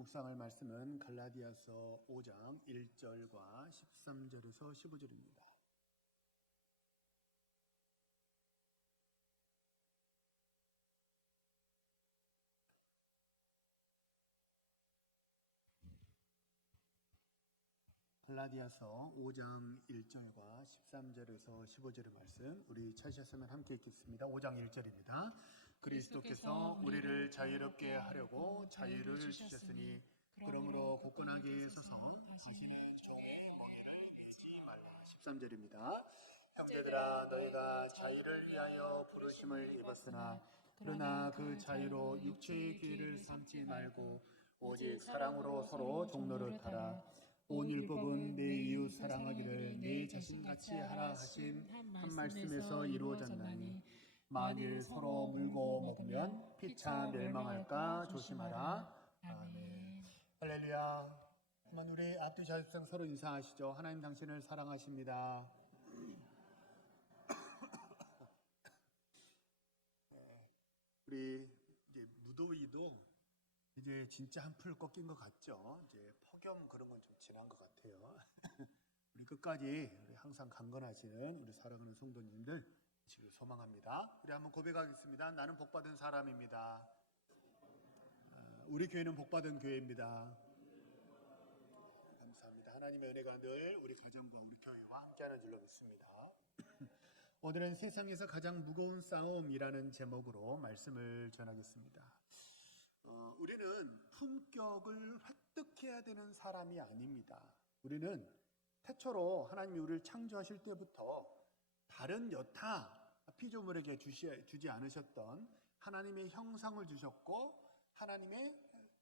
묵상할 말씀은 갈라디아서 5장 1절과 13절에서 15절입니다. 갈라디아서 5장 1절과 13절에서 15절의 말씀 우리 찾으셨으면 함께 읽겠습니다. 5장 1절입니다. 그리스도께서 우리를 자유롭게 하려고 자유를 주셨으니 그러므로 굳건하게 서서 다시는 종의 멍에를 매지 말라. 13절입니다. 형제들아 너희가 자유를 위하여 부르심을 입었으나 그러나 그 자유로 육체의 기회를 삼지 말고 오직 사랑으로 서로 종노릇 하라. 온 율법은 내 이웃 사랑하기를 내 자신같이 하라 하신 한 말씀에서 이루어졌나니 만일 서로 물고 먹으면 피차 멸망할까 조심하라. 아멘. 할렐루야. 한번 우리 앞뒤 좌측 서로 인사하시죠. 하나님 당신을 사랑하십니다. 우리 이제 무더위도 이제 진짜 한풀 꺾인 것 같죠. 이제 폭염 그런 건 좀 지난 것 같아요. 우리 끝까지 우리 항상 강건하시는 우리 사랑하는 성도님들 지금 소망합니다. 우리 한번 고백하겠습니다. 나는 복받은 사람입니다. 우리 교회는 복받은 교회입니다. 감사합니다. 하나님의 은혜가 늘 우리 가정과 우리 교회와 함께하는 줄로 믿습니다. 오늘은 세상에서 가장 무거운 싸움이라는 제목으로 말씀을 전하겠습니다. 우리는 품격을 획득해야 되는 사람이 아닙니다. 우리는 태초로 하나님이 우리를 창조하실 때부터 다른 여타 피조물에게 주지 않으셨던 하나님의 형상을 주셨고 하나님의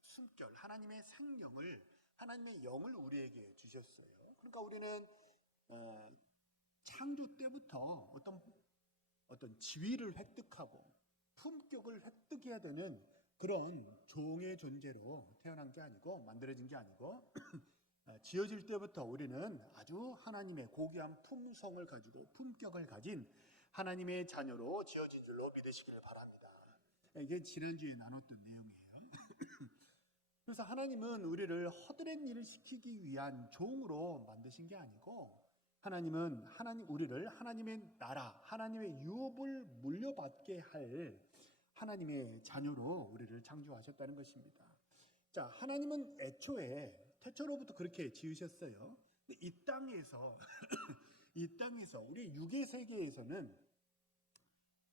숨결, 하나님의 생명을, 하나님의 영을 우리에게 주셨어요. 그러니까 우리는 창조 때부터 어떤 지위를 획득하고 품격을 획득해야 되는 그런 종의 존재로 태어난 게 아니고 만들어진 게 아니고 지어질 때부터 우리는 아주 하나님의 고귀한 품성을 가지고 품격을 가진 하나님의 자녀로 지어진 줄로 믿으시기를 바랍니다. 이게 지난주에 나눴던 내용이에요. 그래서 하나님은 우리를 헛된 일을 시키기 위한 종으로 만드신 게 아니고 하나님은 우리를 하나님의 나라, 하나님의 유업을 물려받게 할 하나님의 자녀로 우리를 창조하셨다는 것입니다. 자, 하나님은 태초로부터 그렇게 지으셨어요. 이 땅에서 우리 육의 세계에서는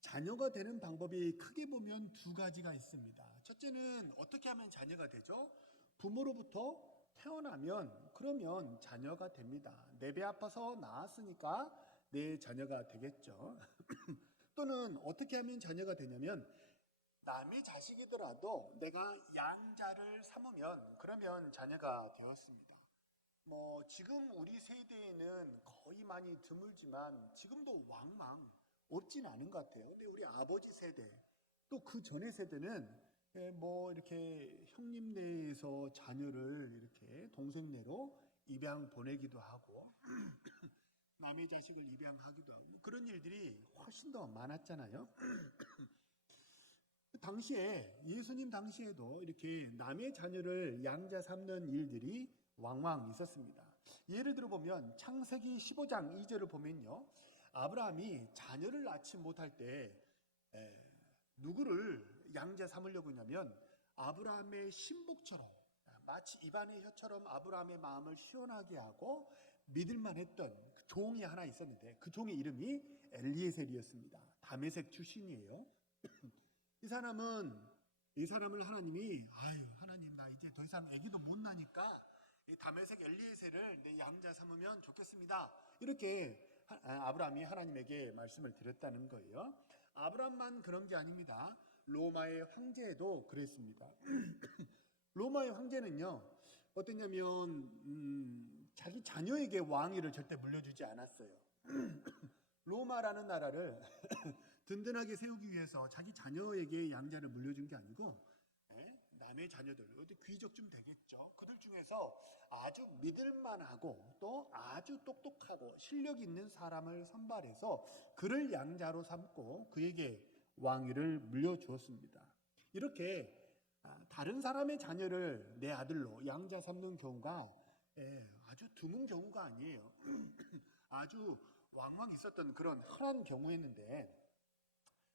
자녀가 되는 방법이 크게 보면 두 가지가 있습니다. 첫째는 어떻게 하면 자녀가 되죠? 부모로부터 태어나면 그러면 자녀가 됩니다. 내 배 아파서 낳았으니까 내 자녀가 되겠죠. 또는 어떻게 하면 자녀가 되냐면 남의 자식이더라도 내가 양자를 삼으면 그러면 자녀가 되었습니다. 지금 우리 세대에는 거의 많이 드물지만 지금도 왕왕 없진 않은 것 같아요. 근데 우리 아버지 세대 또 그 전의 세대는 이렇게 형님 내에서 자녀를 이렇게 동생내로 입양 보내기도 하고 남의 자식을 입양하기도 하고 그런 일들이 훨씬 더 많았잖아요. 당시에 예수님 당시에도 이렇게 남의 자녀를 양자 삼는 일들이 왕왕 있었습니다. 예를 들어 보면 창세기 15장 2절을 보면요. 아브라함이 자녀를 낳지 못할 때 누구를 양자 삼으려고 하냐면 아브라함의 신복처럼 마치 입안의 혀처럼 아브라함의 마음을 시원하게 하고 믿을만 했던 그 종이 하나 있었는데 그 종의 이름이 엘리에셀이었습니다. 다메섹 출신이에요. 이 사람을 하나님이 하나님 나 이제 더 이상 아기도 못 나니까 이 다메섹 엘리에셀을 내 양자 삼으면 좋겠습니다. 이렇게 아브라함이 하나님에게 말씀을 드렸다는 거예요. 아브라함만 그런 게 아닙니다. 로마의 황제도 그랬습니다. 로마의 황제는요 어땠냐면 자기 자녀에게 왕위를 절대 물려주지 않았어요. 로마라는 나라를 든든하게 세우기 위해서 자기 자녀에게 양자를 물려준 게 아니고 남의 자녀들, 어디 귀족쯤 되겠죠. 그들 중에서 아주 믿을만하고 또 아주 똑똑하고 실력 있는 사람을 선발해서 그를 양자로 삼고 그에게 왕위를 물려주었습니다. 이렇게 다른 사람의 자녀를 내 아들로 양자 삼는 경우가 아주 드문 경우가 아니에요. 아주 왕왕 있었던 그런 흔한 경우였는데,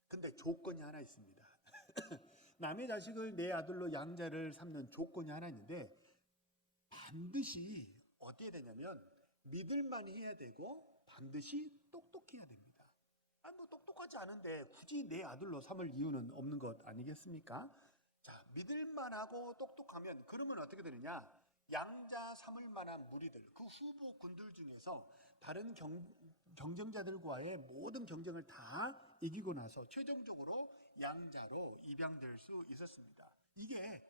근데 조건이 하나 있습니다. 남의 자식을 내 아들로 양자를 삼는 조건이 하나 있는데, 반드시 어디에 되냐면 믿을만 해야 되고 반드시 똑똑해야 됩니다. 뭐 똑똑하지 않은데 굳이 내 아들로 삼을 이유는 없는 것 아니겠습니까? 자, 믿을만하고 똑똑하면 그러면 어떻게 되느냐? 양자 삼을 만한 무리들, 그 후보군들 중에서 다른 경쟁자들과의 모든 경쟁을 다 이기고 나서 최종적으로 양자로 입양될 수 있었습니다. 이게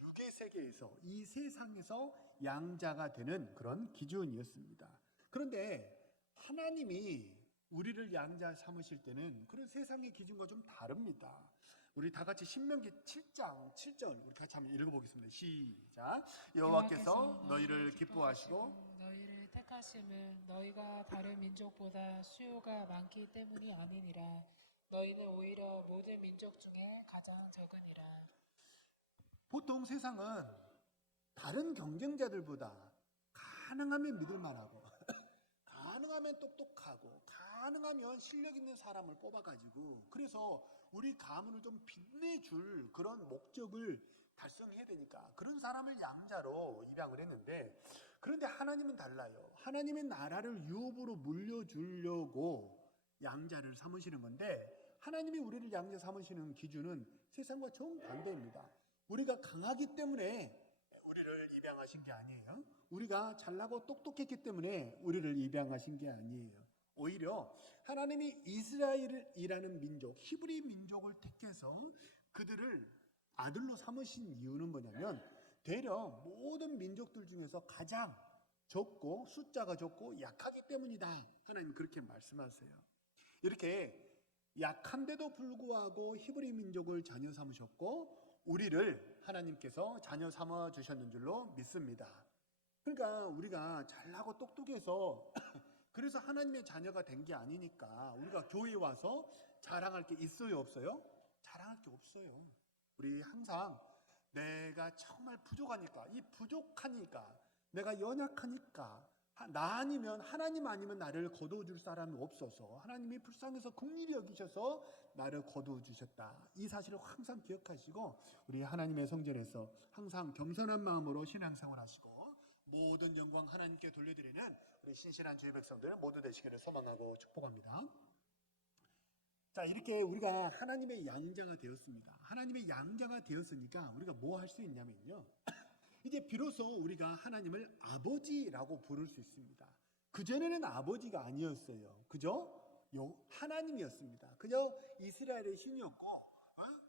유괴 세계에서, 이 세상에서 양자가 되는 그런 기준이었습니다. 그런데 하나님이 우리를 양자 삼으실 때는 그런 세상의 기준과 좀 다릅니다. 우리 다 같이 신명기 7장 7절 우리 같이 한번 읽어보겠습니다. 시작. 여호와께서 너희를 기뻐하시고 너희를 택하심은 너희가 다른 민족보다 수요가 많기 때문이 아니니라. 너희는 오히려 모든 민족 중에 가장 적으니라. 보통 세상은 다른 경쟁자들보다 가능하면 믿을만하고 가능하면 똑똑하고 가능하면 실력 있는 사람을 뽑아가지고, 그래서 우리 가문을 좀 빛내줄 그런 목적을 달성해야 되니까 그런 사람을 양자로 입양을 했는데, 그런데 하나님은 달라요. 하나님의 나라를 유업으로 물려주려고 양자를 삼으시는 건데, 하나님이 우리를 양자 삼으시는 기준은 세상과 정반대입니다. 우리가 강하기 때문에 우리를 입양하신 게 아니에요. 우리가 잘나고 똑똑했기 때문에 우리를 입양하신 게 아니에요. 오히려 하나님이 이스라엘이라는 민족, 히브리 민족을 택해서 그들을 아들로 삼으신 이유는 뭐냐면, 되려 모든 민족들 중에서 가장 적고 숫자가 적고 약하기 때문이다. 하나님 그렇게 말씀하세요. 이렇게 약한데도 불구하고 히브리 민족을 자녀 삼으셨고 우리를 하나님께서 자녀 삼아 주셨는 줄로 믿습니다. 그러니까 우리가 잘나고 똑똑해서 그래서 하나님의 자녀가 된 게 아니니까 우리가 교회에 와서 자랑할 게 있어요, 없어요? 자랑할 게 없어요. 우리 항상 내가 정말 부족하니까, 이 부족하니까, 내가 연약하니까, 나 아니면, 하나님 아니면 나를 거두어줄 사람이 없어서 하나님이 불쌍해서 긍휼히 여기셔서 나를 거두어주셨다. 이 사실을 항상 기억하시고 우리 하나님의 성전에서 항상 겸손한 마음으로 신앙생활 하시고 모든 영광 하나님께 돌려드리는 우리 신실한 주의 백성들 모두 되시기를 소망하고 축복합니다. 자, 이렇게 우리가 하나님의 양자가 되었습니다. 하나님의 양자가 되었으니까 우리가 뭐 할 수 있냐면요, 이제 비로소 우리가 하나님을 아버지라고 부를 수 있습니다. 그전에는 아버지가 아니었어요. 그죠? 하나님이었습니다. 그저 이스라엘의 신이었고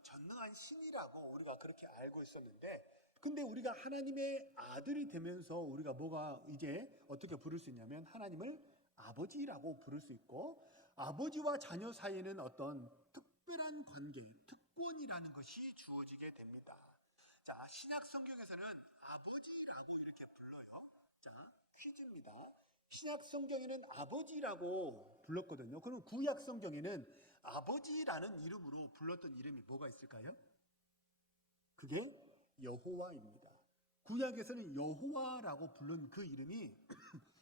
전능한 신이라고 우리가 그렇게 알고 있었는데, 근데 우리가 하나님의 아들이 되면서 우리가 뭐가 이제 어떻게 부를 수 있냐면 하나님을 아버지라고 부를 수 있고, 아버지와 자녀 사이에는 어떤 특별한 관계, 특권이라는 것이 주어지게 됩니다. 자, 신약 성경에서는 아버지라고 이렇게 불러요. 자, 퀴즈입니다. 신약 성경에는 아버지라고 불렀거든요. 그럼 구약 성경에는 아버지라는 이름으로 불렀던 이름이 뭐가 있을까요? 그게 여호와입니다. 구약에서는 여호와라고 부른 그 이름이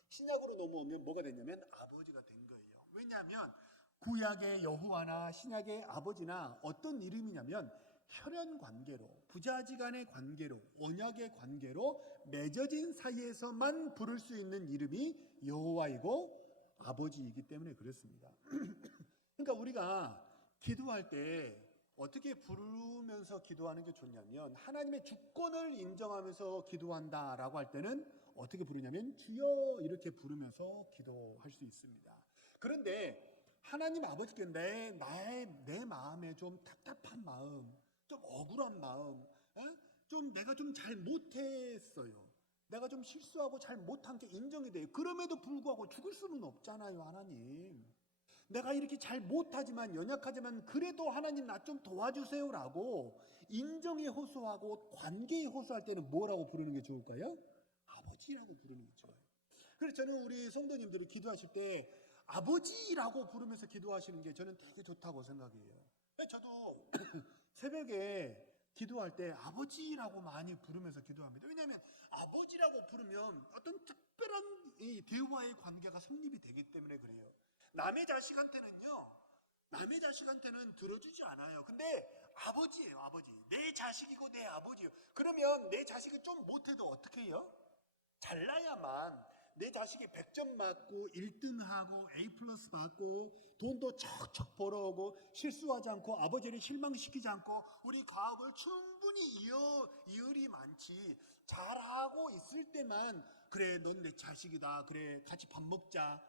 신약으로 넘어오면 뭐가 되냐면 아버지가 된 거예요. 왜냐하면 구약의 여호와나 신약의 아버지나 어떤 이름이냐면 혈연 관계로, 부자지간의 관계로, 언약의 관계로 맺어진 사이에서만 부를 수 있는 이름이 여호와이고 아버지이기 때문에 그렇습니다. 그러니까 우리가 기도할 때 어떻게 부르면서 기도하는 게 좋냐면, 하나님의 주권을 인정하면서 기도한다라고 할 때는 어떻게 부르냐면 주여 이렇게 부르면서 기도할 수 있습니다. 그런데 하나님 아버지께 내 마음에 좀 답답한 마음, 좀 억울한 마음, 좀 내가 좀 잘 못했어요. 내가 좀 실수하고 잘 못한 게 인정이 돼요. 그럼에도 불구하고 죽을 수는 없잖아요, 하나님. 내가 이렇게 잘 못하지만, 연약하지만 그래도 하나님 나 좀 도와주세요라고 인정에 호소하고 관계에 호소할 때는 뭐라고 부르는 게 좋을까요? 아버지라고 부르는 게 좋아요. 그래서 저는 우리 성도님들이 기도하실 때 아버지라고 부르면서 기도하시는 게 저는 되게 좋다고 생각해요. 저도 새벽에 기도할 때 아버지라고 많이 부르면서 기도합니다. 왜냐하면 아버지라고 부르면 어떤 특별한 이 대화의 관계가 성립이 되기 때문에 그래요. 남의 자식한테는 들어주지 않아요. 근데 아버지예요, 아버지. 내 자식이고 내 아버지예요. 그러면 내 자식이 좀 못해도 어떻게 해요? 잘나야만 내 자식이 100점 맞고 1등하고 A 플러스 받고 돈도 척척 벌어오고 실수하지 않고 아버지를 실망시키지 않고 우리 가업을 충분히 이을이 많지. 잘하고 있을 때만 그래 넌 내 자식이다. 그래 같이 밥 먹자.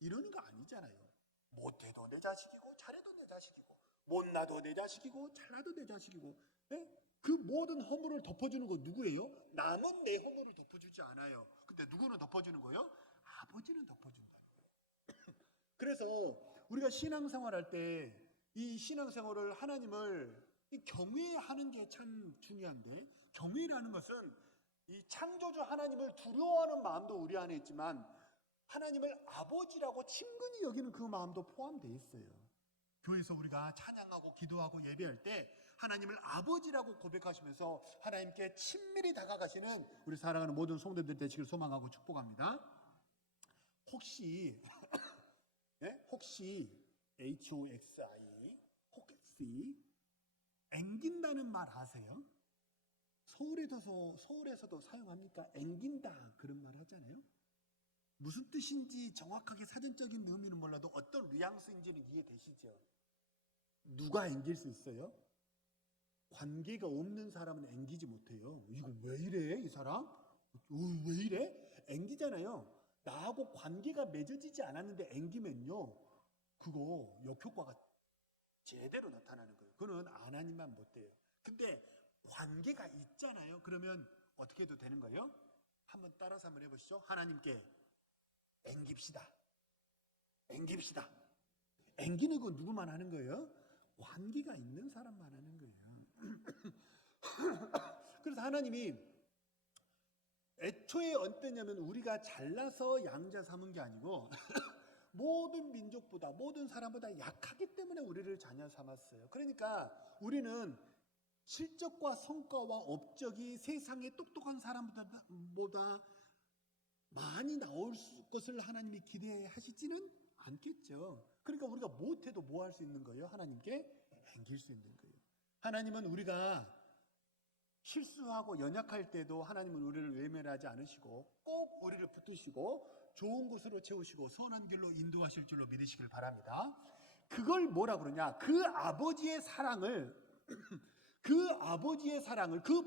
이러는 거 아니잖아요. 못해도 내 자식이고 잘해도 내 자식이고 못나도 내 자식이고 잘나도 내 자식이고 그 모든 허물을 덮어주는 거 누구예요? 남은 내 허물을 덮어주지 않아요. 근데 누구는 덮어주는 거예요? 아버지는 덮어준다는 거예요. 그래서 우리가 신앙생활할 때 이 신앙생활을 하나님을 경외하는 게 참 중요한데, 경외라는 것은 이 창조주 하나님을 두려워하는 마음도 우리 안에 있지만 하나님을 아버지라고 친근히 여기는 그 마음도 포함되어 있어요. 교회에서 우리가 찬양하고 기도하고 예배할 때 하나님을 아버지라고 고백하시면서 하나님께 친밀히 다가가시는 우리 사랑하는 모든 성도들 되시길 소망하고 축복합니다. 혹시 혹시 앵긴다는 말 아세요? 서울에서도 사용합니까? 앵긴다 그런 말 하잖아요. 무슨 뜻인지 정확하게 사전적인 의미는 몰라도 어떤 뉘앙스인지는 이해되시죠? 누가 앵길 수 있어요? 관계가 없는 사람은 앵기지 못해요. 이거 왜 이래 이 사람? 왜 이래? 앵기잖아요. 나하고 관계가 맺어지지 않았는데 앵기면요 그거 역효과가 제대로 나타나는 거예요. 그거는 하나님만 못돼요. 근데 관계가 있잖아요. 그러면 어떻게 해도 되는 거예요? 한번 따라서 한번 해보시죠. 하나님께 앵깁시다. 앵기는 건 누구만 하는 거예요? 관계가 있는 사람만 하는 거예요. 그래서 하나님이 애초에 어땠냐면 우리가 잘나서 양자 삼은 게 아니고 모든 민족보다 모든 사람보다 약하기 때문에 우리를 자녀 삼았어요. 그러니까 우리는 실적과 성과와 업적이 세상의 똑똑한 사람보다 많이 나올 것을 하나님이 기대하시지는 않겠죠. 그러니까 우리가 못해도 뭐 할 수 있는 거예요? 하나님께 앵길 수 있는 거예요. 하나님은 우리가 실수하고 연약할 때도 하나님은 우리를 외면하지 않으시고 꼭 우리를 붙드시고 좋은 곳으로 채우시고 선한 길로 인도하실 줄로 믿으시길 바랍니다. 그걸 뭐라 그러냐? 그 아버지의 사랑을 그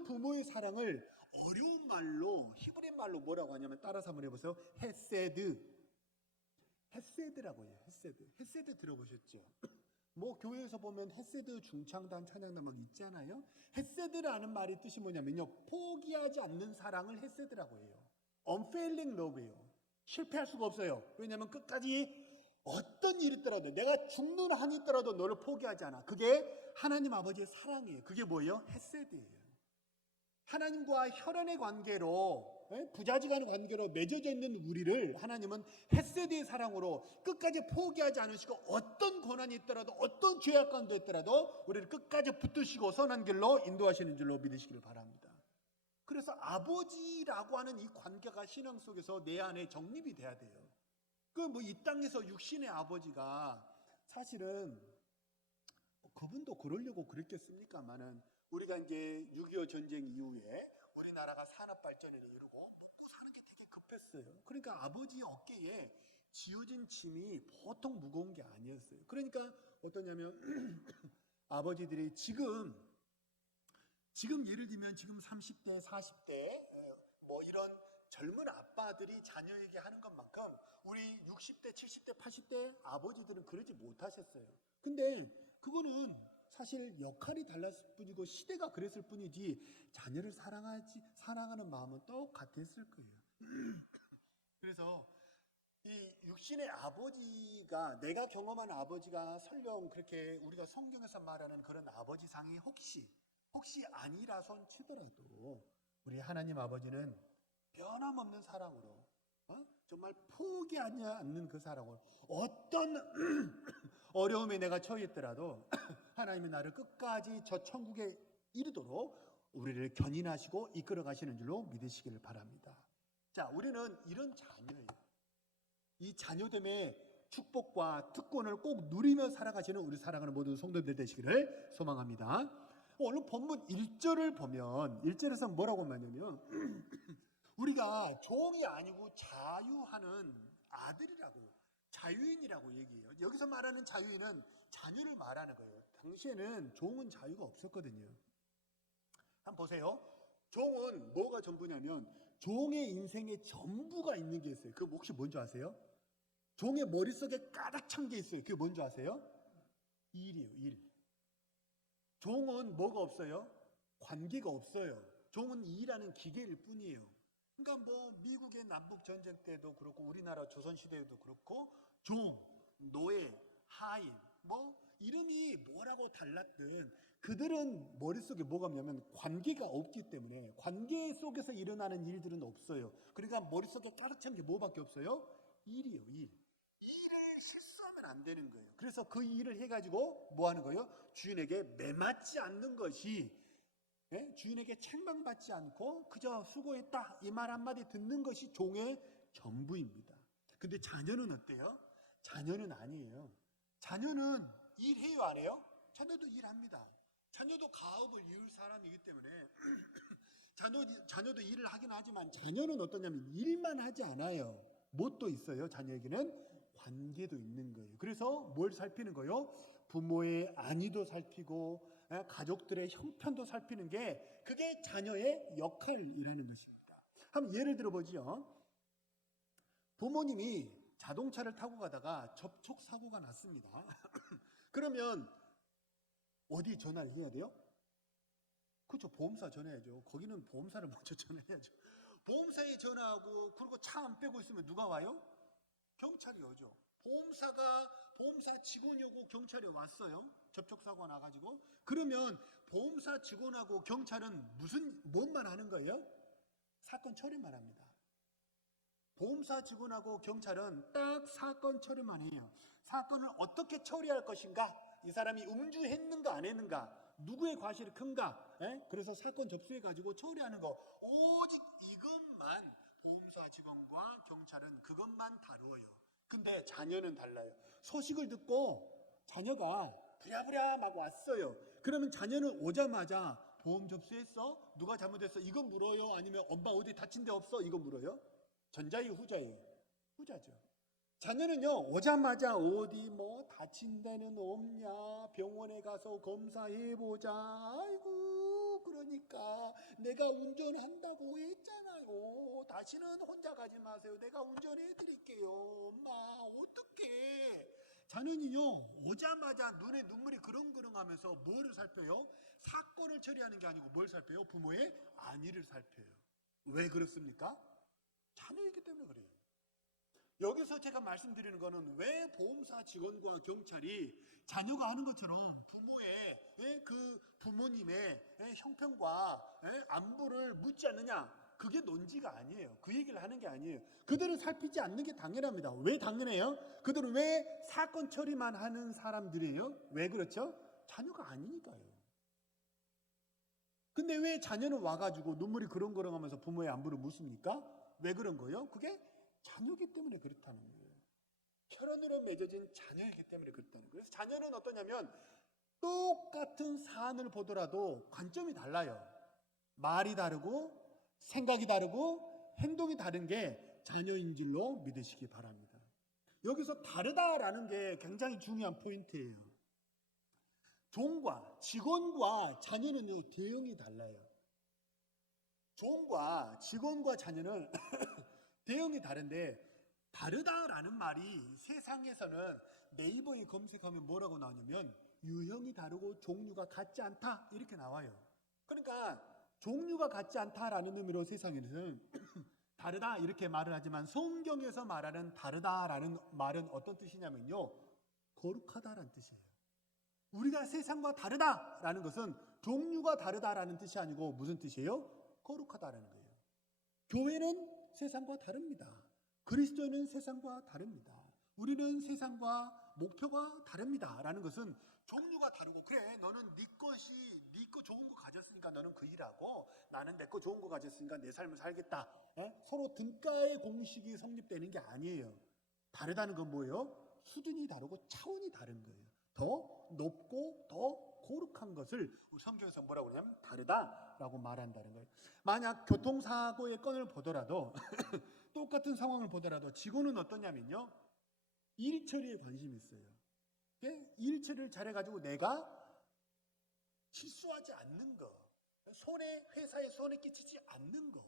부모의 사랑을 어려운 말로 히브리 말로 뭐라고 하냐면 따라서 한번 해보세요. 헤세드라고 해요. 헤세드 들어보셨죠? 뭐 교회에서 보면 헤세드 중창단 찬양단 막 있잖아요. 헤세드라는 말이 뜻이 뭐냐면요, 포기하지 않는 사랑을 헤세드라고 해요. unfailing love예요. 실패할 수가 없어요. 왜냐하면 끝까지 어떤 일이 있더라도 내가 죽는 한이 있더라도 너를 포기하지 않아. 그게 하나님 아버지의 사랑이에요. 그게 뭐예요? 헤세드예요. 하나님과 혈연의 관계로 부자지간의 관계로 맺어져 있는 우리를 하나님은 헤세드의 사랑으로 끝까지 포기하지 않으시고 어떤 고난이 있더라도 어떤 죄악감도 있더라도 우리를 끝까지 붙드시고 선한 길로 인도하시는 줄로 믿으시길 바랍니다. 그래서 아버지라고 하는 이 관계가 신앙 속에서 내 안에 정립이 돼야 돼요. 그 뭐 이 땅에서 육신의 아버지가 사실은 그분도 그러려고 그랬겠습니까마는 우리가 이제 6.25 전쟁 이후에 우리나라가 산업 발전을 이루고 먹고 사는 게 되게 급했어요. 그러니까 아버지 어깨에 지어진 짐이 보통 무거운 게 아니었어요. 그러니까 어떠냐면 아버지들이 지금 예를 들면 지금 30대, 40대 뭐 이런 젊은 아빠들이 자녀에게 하는 것만큼 우리 60대, 70대, 80대 아버지들은 그러지 못하셨어요. 근데 그거는 사실 역할이 달랐을 뿐이고 시대가 그랬을 뿐이지 자녀를 사랑하는 마음은 똑같았을 거예요. 그래서 이 육신의 아버지가 내가 경험한 아버지가 설령 그렇게 우리가 성경에서 말하는 그런 아버지상이 혹시 아니라손 치더라도 우리 하나님 아버지는 변함없는 사랑으로 정말 포기하지 않는 그 사랑으로 어떤 어려움에 내가 처했더라도 하나님이 나를 끝까지 저 천국에 이르도록 우리를 견인하시고 이끌어 가시는 줄로 믿으시기를 바랍니다. 자, 우리는 이런 자녀예요. 이 자녀됨의 축복과 특권을 꼭 누리며 살아가시는 우리 사랑하는 모든 성도들 되시기를 소망합니다. 오늘 본문 1절을 보면 1절에서 뭐라고 말하냐면 우리가 종이 아니고 자유하는 아들이라고, 자유인이라고 얘기해요. 여기서 말하는 자유인은 자녀를 말하는 거예요. 당시에는 종은 자유가 없었거든요. 한번 보세요. 종은 뭐가 전부냐면 종의 인생에 전부가 있는 게 있어요. 그거 혹시 뭔지 아세요? 종의 머릿속에 가득 찬 게 있어요. 그게 뭔지 아세요? 일이에요, 일. 종은 뭐가 없어요? 관계가 없어요. 종은 일하는 기계일 뿐이에요. 그러니까 뭐 미국의 남북 전쟁 때도 그렇고 우리나라 조선 시대에도 그렇고 종, 노예, 하인 뭐 이름이 뭐라고 달랐든 그들은 머릿속에 뭐가 없냐면 관계가 없기 때문에 관계 속에서 일어나는 일들은 없어요. 그러니까 머릿속에 가득 찬 게 뭐밖에 없어요? 일이에요, 일. 일을 실수하면 안 되는 거예요. 그래서 그 일을 해가지고 뭐 하는 거예요? 주인에게 매맞지 않는 것이, 주인에게 책망받지 않고 그저 수고했다 이 말 한마디 듣는 것이 종의 전부입니다. 근데 자녀는 어때요? 자녀는 아니에요. 자녀는 일해요, 안 해요? 자녀도 일합니다. 자녀도 가업을 이을 사람이기 때문에 자녀도 일을 하긴 하지만 자녀는 어떠냐면 일만 하지 않아요. 뭣도 있어요. 자녀에게는 관계도 있는 거예요. 그래서 뭘 살피는 거예요? 부모의 안위도 살피고 가족들의 형편도 살피는 게 그게 자녀의 역할이라는 것입니다. 한번 예를 들어보죠. 부모님이 자동차를 타고 가다가 접촉사고가 났습니다. 그러면 어디 전화를 해야 돼요? 그렇죠. 보험사 전화해야죠. 거기는 보험사를 먼저 전화해야죠. 보험사에 전화하고 그리고 차 안 빼고 있으면 누가 와요? 경찰이 오죠. 보험사 직원이 오고 경찰이 왔어요. 접촉사고가 나가지고. 그러면 보험사 직원하고 경찰은 뭔만 하는 거예요? 사건 처리만 합니다. 보험사 직원하고 경찰은 딱 사건 처리만 해요. 사건을 어떻게 처리할 것인가? 이 사람이 음주했는가 안 했는가? 누구의 과실이 큰가? 그래서 사건 접수해가지고 처리하는 거. 오직 이것만 보험사 직원과 경찰은 그것만 다루어요. 근데 자녀는 달라요. 소식을 듣고 자녀가 부랴부랴 막 왔어요. 그러면 자녀는 오자마자 보험 접수했어? 누가 잘못했어? 이거 물어요? 아니면 엄마 어디 다친 데 없어? 이거 물어요? 전자예요, 후자예요? 후자죠. 자녀는요, 오자마자 어디 뭐 다친 데는 없냐? 병원에 가서 검사해보자. 아이고, 그러니까 내가 운전한다고 했잖아요. 다시는 혼자 가지 마세요. 내가 운전해드릴게요. 엄마, 어떡해. 자녀는요, 오자마자 눈에 눈물이 그렁그렁 하면서 뭐를 살펴요? 사건을 처리하는 게 아니고 뭘 살펴요? 부모의 안위를 살펴요. 왜 그렇습니까? 자녀이기 때문에 그래요. 여기서 제가 말씀드리는 거는 왜 보험사 직원과 경찰이 자녀가 하는 것처럼 부모의 그 부모님의 형편과 안부를 묻지 않느냐? 그게 논지가 아니에요. 그 얘기를 하는 게 아니에요. 그들은 살피지 않는 게 당연합니다. 왜 당연해요? 그들은 왜 사건 처리만 하는 사람들이에요? 왜 그렇죠? 자녀가 아니니까요. 근데 왜 자녀는 와가지고 눈물이 그렁그렁하면서 부모의 안부를 묻습니까? 왜 그런 거예요? 그게 자녀이기 때문에 그렇다는 거예요. 혈연으로 맺어진 자녀이기 때문에 그렇다는 거예요. 그래서 자녀는 어떠냐면 똑같은 사안을 보더라도 관점이 달라요. 말이 다르고 생각이 다르고 행동이 다른 게 자녀인 줄로 믿으시기 바랍니다. 여기서 다르다라는 게 굉장히 중요한 포인트예요. 종과 직원과 자녀는 대응이 달라요. 종과 직원과 자녀는 대응이 다른데 다르다라는 말이 세상에서는 네이버에 검색하면 뭐라고 나오냐면 유형이 다르고 종류가 같지 않다 이렇게 나와요. 그러니까 종류가 같지 않다라는 의미로 세상에서는 다르다 이렇게 말을 하지만 성경에서 말하는 다르다라는 말은 어떤 뜻이냐면요. 거룩하다라는 뜻이에요. 우리가 세상과 다르다라는 것은 종류가 다르다라는 뜻이 아니고 무슨 뜻이에요? 거룩하다라는 거예요. 교회는 세상과 다릅니다. 그리스도는 세상과 다릅니다. 우리는 세상과 목표가 다릅니다. 라는 것은 종류가 다르고 그래 너는 네 거 좋은 거 가졌으니까 너는 그 일하고 나는 내 거 좋은 거 가졌으니까 내 삶을 살겠다. 서로 등가의 공식이 성립되는 게 아니에요. 다르다는 건 뭐예요? 수준이 다르고 차원이 다른 거예요. 더 높고 더 거룩한 것을 성경에서 뭐라고 그러냐면 다르다라고 말한다는 거예요. 만약 교통사고의 건을 보더라도 똑같은 상황을 보더라도 지구는 어떠냐면요. 일 처리에 관심이 있어요. 일 처리를 잘해가지고 내가 실수하지 않는 거, 회사에 손에 끼치지 않는 거,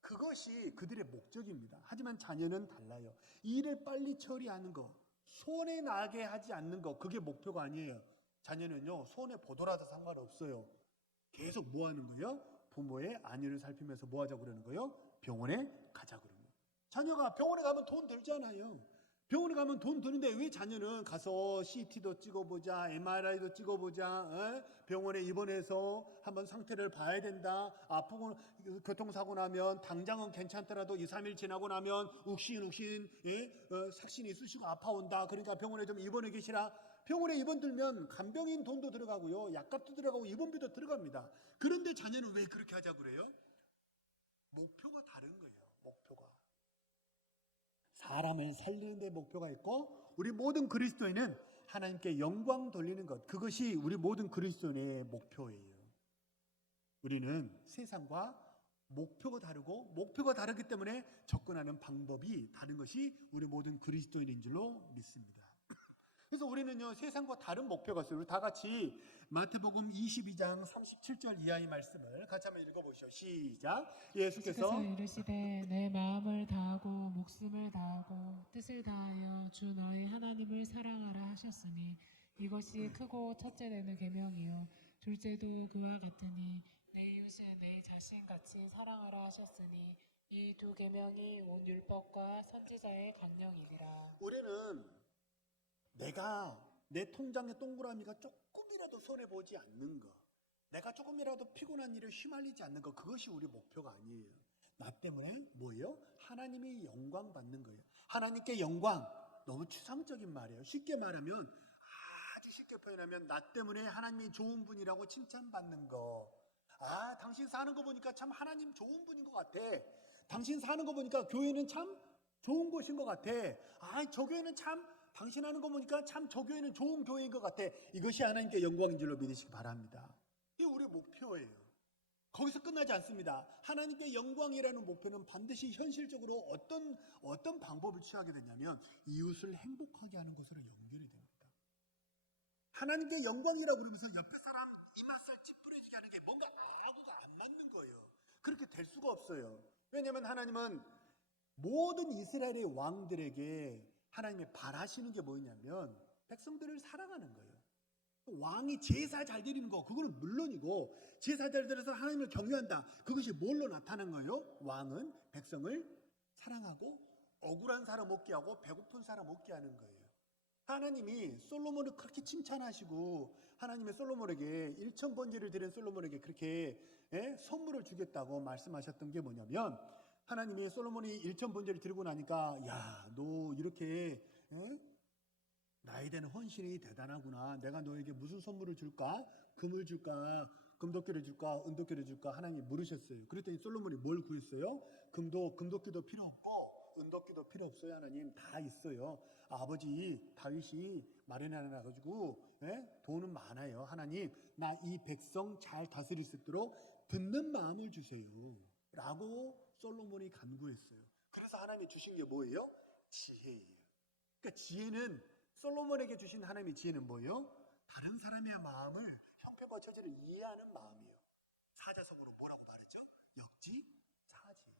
그것이 그들의 목적입니다. 하지만 자녀는 달라요. 일을 빨리 처리하는 거, 손에 나게 하지 않는 거, 그게 목표가 아니에요. 자녀는요, 손에 보더라도 상관없어요. 계속 뭐 하는 거예요? 부모의 안위를 살피면서 뭐 하자고 그러는 거예요? 병원에 가자고 그러는 거예요. 자녀가 병원에 가면 돈 들잖아요. 병원에 가면 돈 드는데 왜 자녀는 가서 CT도 찍어보자, MRI도 찍어보자, 병원에 입원해서 한번 상태를 봐야 된다. 아프고 교통사고 나면 당장은 괜찮더라도 2, 3일 지나고 나면 욱신욱신 삭신이 쑤시고 아파온다. 그러니까 병원에 좀 입원해 계시라. 병원에 입원 들면 간병인 돈도 들어가고요. 약값도 들어가고 입원비도 들어갑니다. 그런데 자녀는 왜 그렇게 하자고 그래요? 목표가 다른 거예요. 목표가. 사람을 살리는 데 목표가 있고 우리 모든 그리스도인은 하나님께 영광 돌리는 것, 그것이 우리 모든 그리스도인의 목표예요. 우리는 세상과 목표가 다르기 때문에 접근하는 방법이 다른 것이 우리 모든 그리스도인인 줄로 믿습니다. 그래서 우리는요, 세상과 다른 목표가 있어요. 우리 다 같이 마태복음 22장 37절 이하의 말씀을 같이 한번 읽어보시죠. 시작. 예수께서 이르시되 내 마음을 다하고 목숨을 다하고 뜻을 다하여 주 너희 하나님을 사랑하라 하셨으니 이것이 크고 첫째 되는 계명이요 둘째도 그와 같으니 내 이웃을 내 자신같이 사랑하라 하셨으니 이 두 계명이 온 율법과 선지자의 강령이니라. 우리는 내가 내 통장의 동그라미가 조금이라도 손해보지 않는 거, 내가 조금이라도 피곤한 일에 휘말리지 않는 거, 그것이 우리 목표가 아니에요. 나 때문에 뭐예요? 하나님이 영광 받는 거예요. 하나님께 영광, 너무 추상적인 말이에요. 쉽게 말하면, 아주 쉽게 표현하면 나 때문에 하나님이 좋은 분이라고 칭찬받는 거. 아, 당신 사는 거 보니까 참 하나님 좋은 분인 것 같아. 당신 사는 거 보니까 교회는 참 좋은 곳인 것 같아. 아, 저 교회는 참 당신 하는 거 보니까 참 저 교회는 좋은 교회인 것 같아. 이것이 하나님께 영광인 줄로 믿으시기 바랍니다. 이게 우리의 목표예요. 거기서 끝나지 않습니다. 하나님께 영광이라는 목표는 반드시 현실적으로 어떤 방법을 취하게 되냐면 이웃을 행복하게 하는 것으로 연결이 됩니다. 하나님께 영광이라고 그러면서 옆에 사람 이맛살 찌푸려지게 하는 게 뭔가 아구가 안 맞는 거예요. 그렇게 될 수가 없어요. 왜냐하면 하나님은 모든 이스라엘의 왕들에게 하나님이 바라시는 게 뭐냐면 백성들을 사랑하는 거예요. 왕이 제사 잘 드리는 거 그거는 물론이고 제사 잘 드려서 하나님을 경외한다. 그것이 뭘로 나타난 거예요? 왕은 백성을 사랑하고 억울한 사람 없게 하고 배고픈 사람 없게 하는 거예요. 하나님이 솔로몬을 그렇게 칭찬하시고 하나님의 솔로몬에게 1,000번제를 드린 솔로몬에게 그렇게 선물을 주겠다고 말씀하셨던 게 뭐냐면 하나님이 솔로몬이 1,000번제를 드리고 나니까 야, 너 이렇게 나에 대한 헌신이 대단하구나. 내가 너에게 무슨 선물을 줄까? 금을 줄까? 금도끼를 줄까? 은도끼를 줄까? 하나님이 물으셨어요. 그랬더니 솔로몬이 뭘 구했어요? 금도끼도 필요 없고 은도끼도 필요 없어요. 하나님 다 있어요. 아버지 다윗이 마련해놔가지고 돈은 많아요. 하나님 나 이 백성 잘 다스릴 수 있도록 듣는 마음을 주세요. 라고 솔로몬이 간구했어요. 그래서 하나님이 주신 게 뭐예요? 지혜예요. 그러니까 지혜는 솔로몬에게 주신 하나님의 지혜는 뭐예요? 다른 사람의 마음을 형편과 처지를 이해하는 마음이에요. 사자성어로 뭐라고 말했죠? 역지사지.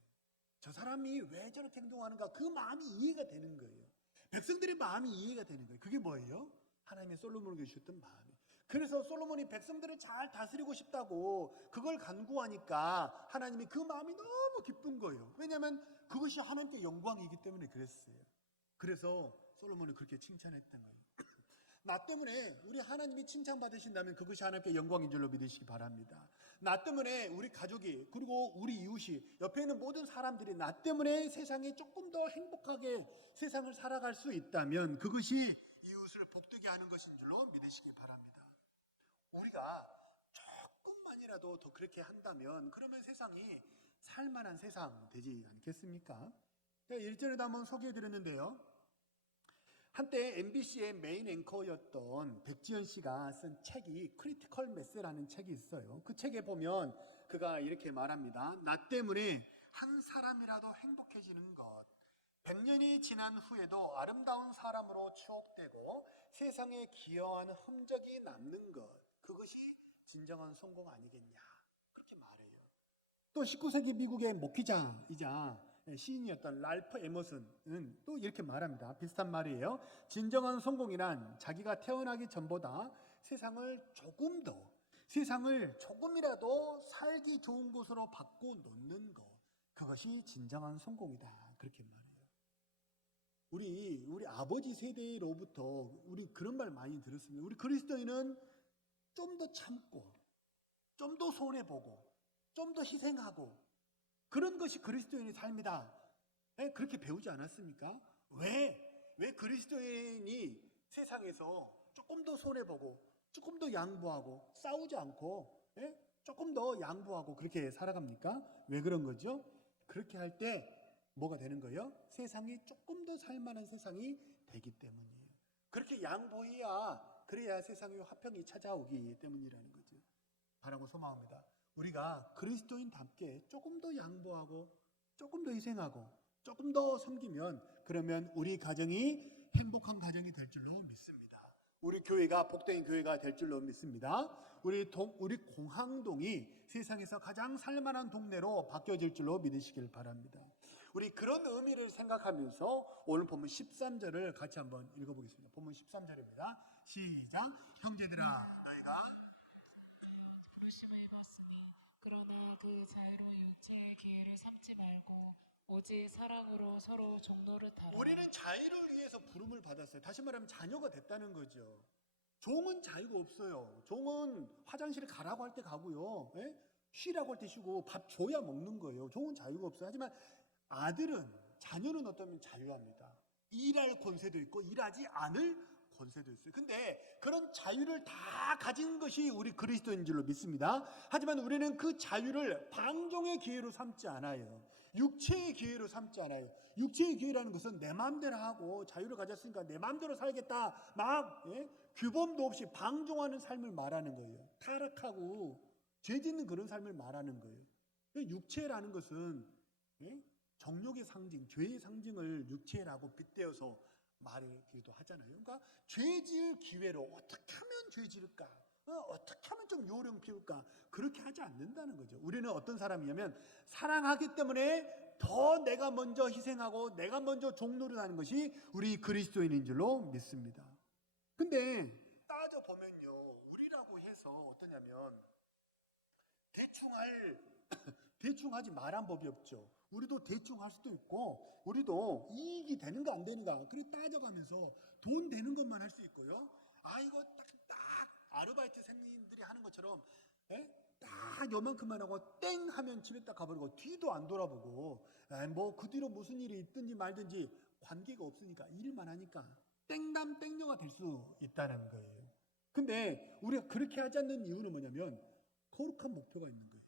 저 사람이 왜 저렇게 행동하는가 그 마음이 이해가 되는 거예요. 백성들의 마음이 이해가 되는 거예요. 그게 뭐예요? 하나님의 솔로몬에게 주셨던 마음이에요. 그래서 솔로몬이 백성들을 잘 다스리고 싶다고 그걸 간구하니까 하나님이 그 마음이 너무 기쁜 거예요. 왜냐하면 그것이 하나님께 영광이기 때문에 그랬어요. 그래서 솔로몬을 그렇게 칭찬했던 거예요. 나 때문에 우리 하나님이 칭찬받으신다면 그것이 하나님께 영광인 줄로 믿으시기 바랍니다. 나 때문에 우리 가족이 그리고 우리 이웃이 옆에 있는 모든 사람들이 나 때문에 세상에 조금 더 행복하게 세상을 살아갈 수 있다면 그것이 이웃을 복되게 하는 것인 줄로 믿으시기 바랍니다. 우리가 조금만이라도 더 그렇게 한다면 그러면 세상이 살만한 세상 되지 않겠습니까? 1절에도 한번 소개해드렸는데요. 한때 MBC의 메인 앵커였던 백지연 씨가 쓴 책이 크리티컬 매스라는 책이 있어요. 그 책에 보면 그가 이렇게 말합니다. 나 때문에 한 사람이라도 행복해지는 것, 100년이 지난 후에도 아름다운 사람으로 추억되고 세상에 기여한 흔적이 남는 것, 그것이 진정한 성공 아니겠냐, 그렇게 말해요. 또 19세기 미국의 목회자이자 시인이었던 랄프 에머슨은 또 이렇게 말합니다. 비슷한 말이에요. 진정한 성공이란 자기가 태어나기 전보다 세상을 조금이라도 살기 좋은 곳으로 바꿔놓는 것, 그것이 진정한 성공이다, 그렇게 말해요. 우리 아버지 세대로부터 우리 그런 말 많이 들었습니다. 우리 그리스도인은 좀 더 참고, 좀 더 손해보고, 좀 더 희생하고, 그런 것이 그리스도인의 삶이다, 그렇게 배우지 않았습니까? 왜 그리스도인이 세상에서 조금 더 손해보고, 조금 더 양보하고, 싸우지 않고, 조금 더 양보하고 그렇게 살아갑니까? 왜 그런 거죠? 그렇게 할 때 뭐가 되는 거예요? 세상이 조금 더 살만한 세상이 되기 때문이에요. 그렇게 양보해야, 그래야 세상에 화평이 찾아오기 때문이라는 거죠. 바라고 소망합니다. 우리가 그리스도인답게 조금 더 양보하고, 조금 더 희생하고, 조금 더 섬기면, 그러면 우리 가정이 행복한 가정이 될 줄로 믿습니다. 우리 교회가 복된 교회가 될 줄로 믿습니다. 우리 공항동이 세상에서 가장 살만한 동네로 바뀌어질 줄로 믿으시길 바랍니다. 우리 그런 의미를 생각하면서 오늘 본문 13절을 같이 한번 읽어보겠습니다. 본문 13절입니다. 시작. 형제들아, 너희가 부르심을 받으니 그러나 그 자유로 육체의 기회를 삼지 말고 오직 사랑으로 서로 종노릇 하라. 우리는 자유를 위해서 부름을 받았어요. 다시 말하면 자녀가 됐다는 거죠. 종은 자유가 없어요. 종은 화장실에 가라고 할 때 가고요, 쉬라고 할 때 쉬고, 밥 줘야 먹는 거예요. 종은 자유가 없어요. 하지만 자녀는 어떠면 자유합니다. 일할 권세도 있고 일하지 않을 권세도 있어요. 근데 그런 자유를 다 가진 것이 우리 그리스도인 줄로 믿습니다. 하지만 우리는 그 자유를 방종의 기회로 삼지 않아요. 육체의 기회로 삼지 않아요. 육체의 기회라는 것은 내 마음대로 하고, 자유를 가졌으니까 내 마음대로 살겠다, 규범도 없이 방종하는 삶을 말하는 거예요. 타락하고 죄 짓는 그런 삶을 말하는 거예요. 육체라는 것은 정욕의 상징, 죄의 상징을 육체라고 빗대어서 말하기도 하잖아요. 그러니까 죄 지을 기회로 어떻게 하면 죄 지을까? 어떻게 하면 좀 요령 피울까? 그렇게 하지 않는다는 거죠. 우리는 어떤 사람이냐면 사랑하기 때문에 더 내가 먼저 희생하고 내가 먼저 종노릇하는 것이 우리 그리스도인인 줄로 믿습니다. 근데 따져보면요, 우리라고 해서 어떠냐면 대충 하지 말란 법이 없죠. 우리도 대충 할 수도 있고, 우리도 이익이 되는가 안 되는가 그렇게 따져가면서 돈 되는 것만 할 수 있고요. 이거 딱 아르바이트생들이 하는 것처럼 딱 요만큼만 하고 땡 하면 집에 딱 가버리고 뒤도 안 돌아보고, 뭐 그 뒤로 무슨 일이 있든지 말든지 관계가 없으니까 일만 하니까 땡남 땡녀가 될 수 있다는 거예요. 근데 우리가 그렇게 하지 않는 이유는 뭐냐면 거룩한 목표가 있는 거예요.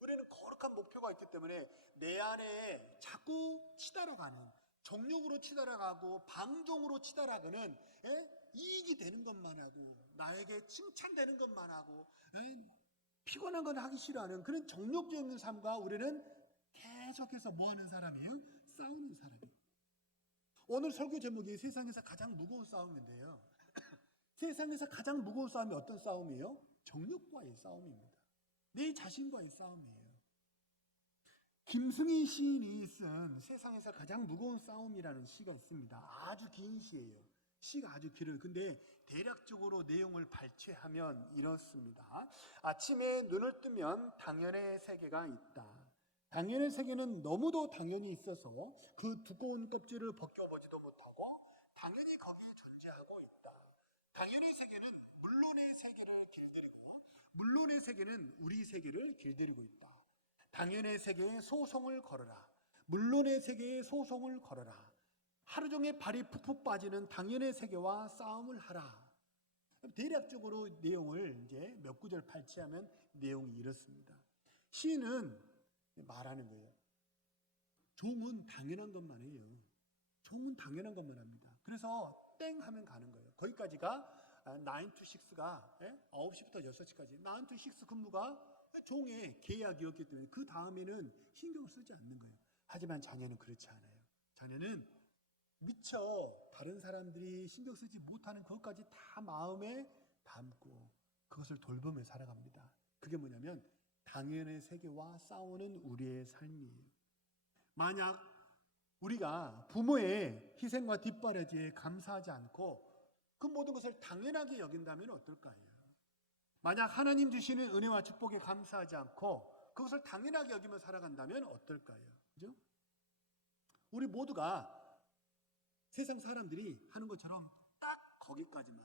우리는 거룩한 목표가 있기 때문에 내 안에 자꾸 치달아가는, 정욕으로 치달아가고 방종으로 치달아가는, 이익이 되는 것만 하고 나에게 칭찬되는 것만 하고 피곤한 건 하기 싫어하는 그런 정욕적인 삶과 우리는 계속해서 뭐하는 사람이에요? 싸우는 사람이에요. 오늘 설교 제목이 세상에서 가장 무거운 싸움인데요. 세상에서 가장 무거운 싸움이 어떤 싸움이에요? 정욕과의 싸움입니다. 내 자신과의 싸움이에요. 김승희 시인이 쓴 세상에서 가장 무거운 싸움이라는 시가 있습니다. 아주 긴 시예요. 시가 아주 길어요. 근데 대략적으로 내용을 발췌하면 이렇습니다. 아침에 눈을 뜨면 당연의 세계가 있다. 당연의 세계는 너무도 당연히 있어서 그 두꺼운 껍질을 벗겨보지도 못하고 당연히 거기에 존재하고 있다. 당연의 세계는 물론의 세계를 길들이고 물론의 세계는 우리 세계를 길들이고 있다. 당연의 세계에 소송을 걸어라. 물론의 세계에 소송을 걸어라. 하루 종일 발이 푹푹 빠지는 당연의 세계와 싸움을 하라. 대략적으로 내용을 이제 몇 구절 발췌하면 내용이 이렇습니다. 시인은 말하는 거예요. 종은 당연한 것만 해요. 종은 당연한 것만 합니다. 그래서 땡 하면 가는 거예요. 거기까지가 9 to 6가 9시부터 6시까지 9 to 6 근무가 종의 계약이었기 때문에 그 다음에는 신경을 쓰지 않는 거예요. 하지만 자녀는 그렇지 않아요. 자녀는 미처 다른 사람들이 신경 쓰지 못하는 것까지 다 마음에 담고 그것을 돌보며 살아갑니다. 그게 뭐냐면 당연의 세계와 싸우는 우리의 삶이에요. 만약 우리가 부모의 희생과 뒷바라지에 감사하지 않고 그 모든 것을 당연하게 여긴다면 어떨까요? 만약 하나님 주시는 은혜와 축복에 감사하지 않고 그것을 당연하게 여기며 살아간다면 어떨까요? 그죠? 우리 모두가 세상 사람들이 하는 것처럼 딱 거기까지만,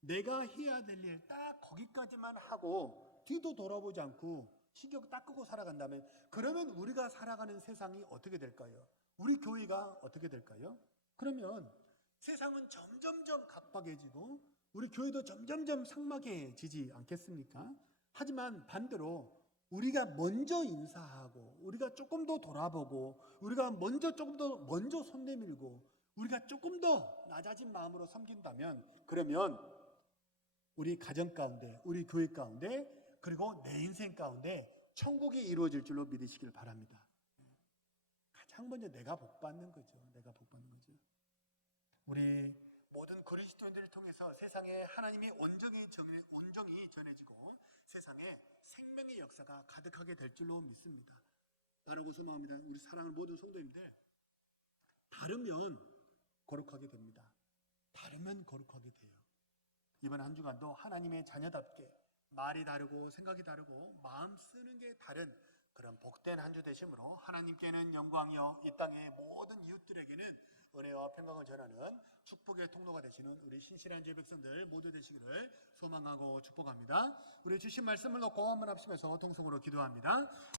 내가 해야 될 일 딱 거기까지만 하고 뒤도 돌아보지 않고 신경 딱 끄고 살아간다면, 그러면 우리가 살아가는 세상이 어떻게 될까요? 우리 교회가 어떻게 될까요? 그러면 세상은 점점점 각박해지고 우리 교회도 점점점 삭막해지지 않겠습니까? 하지만 반대로 우리가 먼저 인사하고 우리가 조금 더 돌아보고 우리가 조금 더 먼저 손 내밀고 우리가 조금 더 낮아진 마음으로 섬긴다면, 그러면 우리 가정 가운데, 우리 교회 가운데, 그리고 내 인생 가운데 천국이 이루어질 줄로 믿으시길 바랍니다. 가장 먼저 내가 복 받는 거죠. 내가 복 받는 거죠. 우리 모든 그리스도인들을 통해서 세상에 하나님의 온정이 전해지고 세상에 생명의 역사가 가득하게 될 줄로 믿습니다. 바라고 소망합니다. 우리 사랑하는 모든 성도님들, 다르면 거룩하게 됩니다. 다르면 거룩하게 돼요. 이번 한 주간도 하나님의 자녀답게 말이 다르고 생각이 다르고 마음 쓰는 게 다른 그런 복된 한 주 되심으로 하나님께는 영광이요 이 땅의 모든 이웃들에게는 은혜와 평강을 전하는 축복의 통로가 되시는 우리 신실한 주의 백성들 모두 되시기를 소망하고 축복합니다. 우리 주신 말씀을 놓고 한번 합심해서 동성으로 기도합니다.